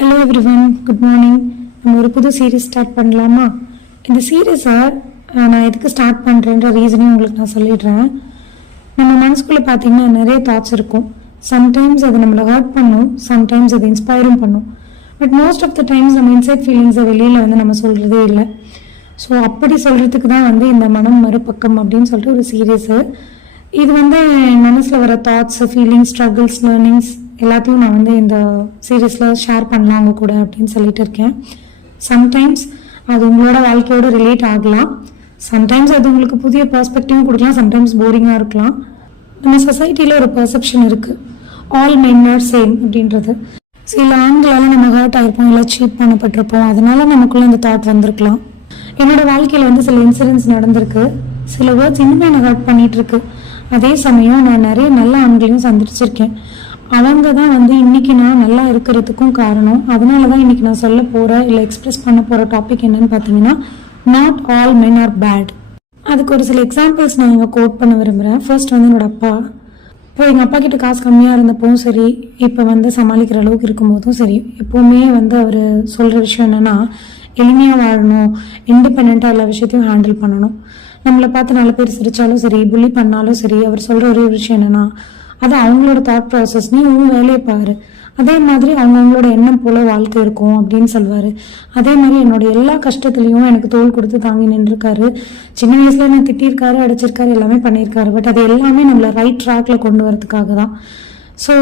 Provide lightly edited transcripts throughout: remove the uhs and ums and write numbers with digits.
Hello everyone, good morning. நம்ம ஒரு புது சீரீஸ் ஸ்டார்ட் பண்ணலாமா? இந்த சீரீஸை நான் எதுக்கு ஸ்டார்ட் பண்ணுறேன்ற ரீசனையும் உங்களுக்கு நான் சொல்லிடுறேன். நம்ம மனசுக்குள்ளே பார்த்தீங்கன்னா நிறைய தாட்ஸ் இருக்கும். சம்டைம்ஸ் அது நம்மளை ஹர்ட் பண்ணும், சம்டைம்ஸ் அது இன்ஸ்பைரும் பண்ணும். But most of the times நம்ம இன்சைட் ஃபீலிங்ஸை வெளியில் நம்ம சொல்கிறதே இல்லை. ஸோ அப்படி சொல்கிறதுக்கு தான் இந்த மனம் மறுபக்கம் அப்படின்னு சொல்லிட்டு ஒரு சீரீஸு. இது என் மனசில் வர தாட்ஸ், ஃபீலிங்ஸ், ஸ்ட்ரகிள்ஸ், லேர்னிங்ஸ் எல்லாத்தையும் நான் இந்த சீரீஸில் ஷேர் பண்ணலாம் அவங்க கூட அப்படின்னு சொல்லிட்டு இருக்கேன். சம்டைம்ஸ் அது உங்களோட வாழ்க்கையோட ரிலேட் ஆகலாம், சம்டைம்ஸ் அது உங்களுக்கு புதிய பெர்ஸ்பெக்டிவும் கொடுக்கலாம், சம்டைம்ஸ் போரிங்காக இருக்கலாம். நம்ம சொசைட்டியில் ஒரு பெர்செப்ஷன் இருக்குது, ஆல் மென் ஆர் சேம் அப்படின்றது. சில ஆண்களால் நம்ம ஹர்ட் ஆகிருப்போம், இல்லை சீட் பண்ணப்பட்டிருப்போம், அதனால நமக்குள்ள அந்த தாட் வந்திருக்கலாம். என்னோட வாழ்க்கையில் சில இன்சிடென்ட்ஸ் நடந்திருக்கு, சில வேர்ட்ஸ் இன்னுமே என்னை ஹர்ட் பண்ணிட்டு இருக்கு. அதே சமயம் நான் நிறைய நல்ல ஆண்களையும் சந்திச்சிருக்கேன். அவங்க தான் இன்னைக்கு நான் நல்லா இருக்கிறதுக்கும் காரணம். அதனால தான் இன்னைக்கு நான் சொல்ல போகிற இல்லை எக்ஸ்பிரஸ் பண்ண போகிற டாபிக் என்னன்னு பார்த்தீங்கன்னா, not all men are bad. அதுக்கு ஒரு சில எக்ஸாம்பிள்ஸ் நான் இங்கே கோட் பண்ண விரும்புகிறேன். ஃபர்ஸ்ட் என்னோட அப்பா. இப்போ எங்கள் அப்பா கிட்ட காசு கம்மியாக இருந்தப்பவும் சரி, இப்போ சமாளிக்கிற அளவுக்கு இருக்கும்போதும் சரி, எப்போவுமே அவர் சொல்கிற விஷயம் என்னென்னா, எளிமையாக வாழணும், இண்டிபெண்ட்டாக எல்லா விஷயத்தையும் ஹேண்டில் பண்ணணும். நம்மளை பார்த்து 4 பேர் சிரித்தாலும் சரி, புள்ளி பண்ணாலும் சரி, அவர் சொல்கிற ஒரே விஷயம் என்னென்னா, அது அவங்களோட தாட் ப்ராசஸ், நீ உன் வேலையை பாரு, அதே மாதிரி அவங்களோட எண்ணம் போல வாழ்க்கை இருக்கும் அப்படின்னு சொல்லுவார். அதே மாதிரி என்னோட எல்லா கஷ்டத்துலையும் எனக்கு தோள் கொடுத்து தாங்கி நின்றுருக்காரு. சின்ன வயசுல என்ன திட்டிருக்காரு, அடிச்சிருக்காரு, எல்லாமே பண்ணியிருக்காரு. பட் அது எல்லாமே நம்மளை ரைட் ட்ராக்ல கொண்டு வரதுக்காக தான். ஸோ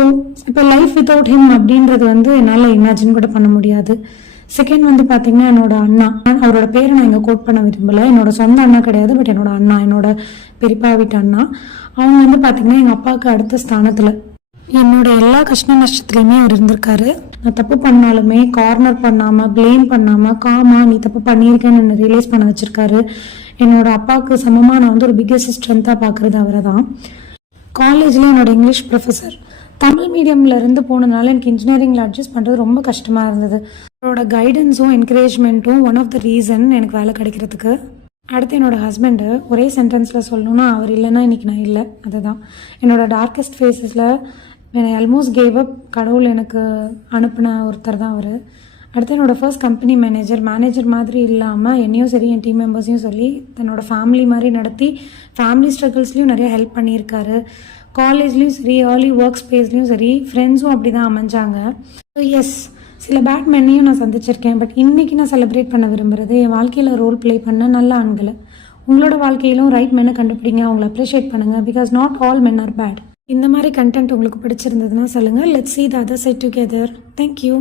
இப்போ லைஃப் வித்தவுட் ஹிம் அப்படின்றது என்னால் இமேஜின் கூட பண்ண முடியாது. செகண்ட் பார்த்தீங்கன்னா, என்னோட அண்ணா. அவரோட பேரை நான் இங்கே கோட் பண்ண விரும்பலை. என்னோட சொந்த அண்ணா கிடையாது, பட் என்னோட அண்ணா, என்னோட பெரியப்பா வீட்டு அண்ணா. அவங்க பார்த்தீங்கன்னா எங்கள் அப்பாவுக்கு அடுத்த ஸ்தானத்தில். என்னோட எல்லா கஷ்ட நஷ்டத்துலையுமே அவர் இருந்திருக்காரு. நான் தப்பு பண்ணாலுமே கார்னர் பண்ணாமல், ப்ளேம் பண்ணாமல், காமா நீ தப்பு பண்ணியிருக்கேன்னு என்னை ரியலைஸ் பண்ண வச்சிருக்காரு. என்னோட அப்பாவுக்கு சமமாக நான் ஒரு பிக்கெஸ்ட் ஸ்ட்ரென்த்தாக பார்க்குறது அவரை தான். காலேஜில் என்னோட இங்கிலீஷ் ப்ரொஃபஸர். தமிழ் மீடியம்ல இருந்து போனதுனால எனக்கு இன்ஜினியரிங்கில் அட்ஜஸ்ட் பண்ணுறது ரொம்ப கஷ்டமாக இருந்தது. அவரோட கைடன்ஸும் என்கரேஜ்மெண்ட்டும் ஒன் ஆஃப் த ரீசன் எனக்கு வேலை கிடைக்கிறதுக்கு. அடுத்து என்னோட ஹஸ்பண்டு. ஒரே சென்டென்ஸில் சொல்லணும்னா, அவர் இல்லைன்னா இன்றைக்கி நான் இல்லை. அதுதான் என்னோட டார்க்கஸ்ட் ஃபேஸஸில் என்னை ஆல்மோஸ்ட் கேவ் அப் கடவுள் எனக்கு அனுப்பின ஒருத்தர் தான் அவர். அடுத்து என்னோட ஃபர்ஸ்ட் கம்பெனி மேனேஜர் மாதிரி இல்லாமல் என்னையும் சரி, என் டீம் மெம்பர்ஸையும் சொல்லி தன்னோட ஃபேமிலி மாதிரி நடத்தி ஃபேமிலி ஸ்ட்ரகிள்ஸ்லையும் நிறைய ஹெல்ப் பண்ணியிருக்காரு. காலேஜ்லேயும் சரி, ஏர்லி ஒர்க் ஸ்பேஸ்லேயும் சரி, ஃப்ரெண்ட்ஸும் அப்படி தான் அமைஞ்சாங்க. எஸ், சில பேட் மென்னையும் நான் சந்திச்சிருக்கேன். பட் இன்றைக்கி நான் செலிப்ரேட் பண்ண விரும்புகிறது என் வாழ்க்கையில் ரோல் ப்ளே பண்ண நல்ல ஆண்களை. உங்களோட வாழ்க்கையிலும் ரைட் மென்னை கண்டுபிடிங்க, அவங்களை அப்ரிஷியேட் பண்ணுங்கள். Because not all men are bad. இந்த மாதிரி கண்டென்ட் உங்களுக்கு பிடிச்சிருந்ததுன்னா சொல்லுங்கள். Let's see the other side together. Thank you.